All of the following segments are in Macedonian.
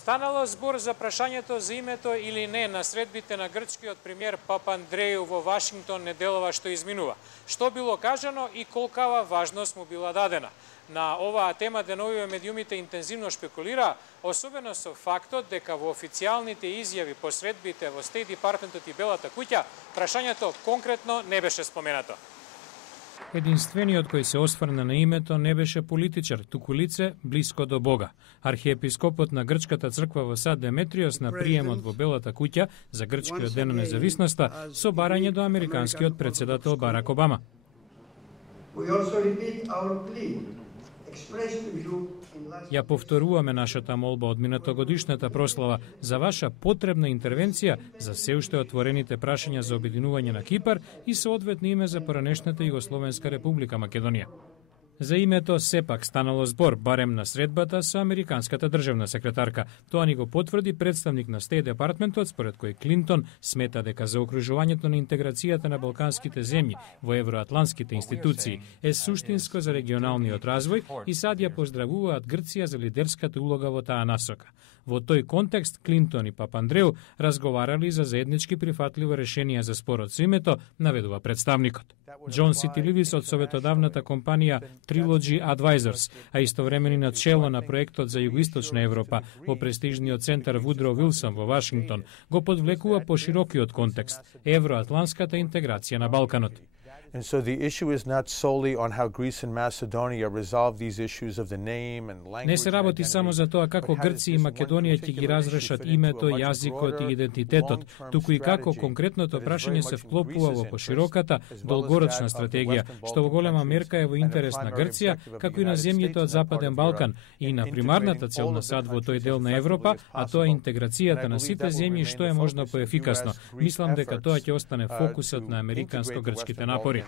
Станало збор за прашањето за името или не на средбите на грчкиот премиер Папандреју во Вашингтон неделава што изминува. Што било кажано и колкава важност му била дадена. На оваа тема деновиве медиумите интензивно шпекулира, особено со фактот дека во официјалните изјави по средбите во Стейт Департментот и Белата куќа прашањето конкретно не беше споменато. Единствениот кој се осврна на името не беше политичар, туку лице блиско до Бога. Архиепископот на грчката црква во Сад Деметриос на приемот во Белата куќа за грчкиот ден на независноста со барање до американскиот председател Барак Обама. Ја повторуваме нашата молба од минатогодишната прослава за ваша потребна интервенција за се уште отворените прашања за обединување на Кипар и соодветно име за поранешната Југословенска република Македонија. За името сепак станало збор, барем на средбата со американската државна секретарка. Тоа ни го потврди представник на Стейт Департментот, според кој Клинтон смета дека заокружувањето на интеграцијата на балканските земји во евроатлантските институции е суштинско за регионалниот развој и сад ја поздравуваат Грција за лидерската улога во таа насока. Во тој контекст Клинтон и Папандреју разговарали за заеднички прифатливо решение за спорот со името, наведува представникот. Џон Ситиливис од советодавната компанија Trilogy Advisors, а истовремени на чело на проектот за Југоисточна Европа во престижниот центар Вудро Вилсон во Вашингтон, го подвлекува по широкиот контекст евроатлантската интеграција на Балканот. And so the issue is not solely on how Greece and Macedonia resolve these issues of the name and language. Не се работи само за тоа како Грција и Македонија ќе ги разрешат името, јазикот и идентитетот, туку и како конкретното прашање се вклопува во пошироката, долгорочна стратегија, што во голема мерка е во интерес на Грција, како и на земјите од Западен Балкан и на примарната цел на САД во тој дел на Европа, а тоа е интеграцијата на сите земји што е можно поефикасно. Мислам дека тоа ќе остане фокусот на американско-грчките напори.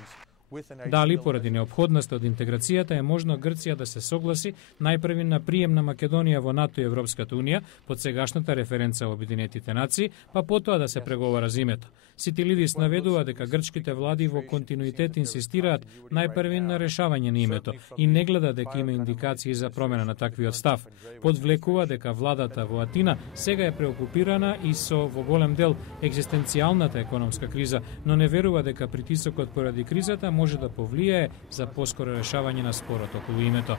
Дали поради неопходноста од интеграцијата е можно Грција да се согласи најпрви на прием на Македонија во НАТО и Европската Унија под сегашната референца во Обединетите нации, па потоа да се преговара за името. Ситилидис наведува дека грчките влади во континуитет инсистираат најпрви на решавање на името и не гледа дека има индикации за промена на таквиот став. Подвлекува дека владата во Атина сега е преокупирана и со во голем дел екзистенцијалната економска криза, но не верува дека притисокот поради кризата може да повлијае за поскоро решавање на спорот околу името.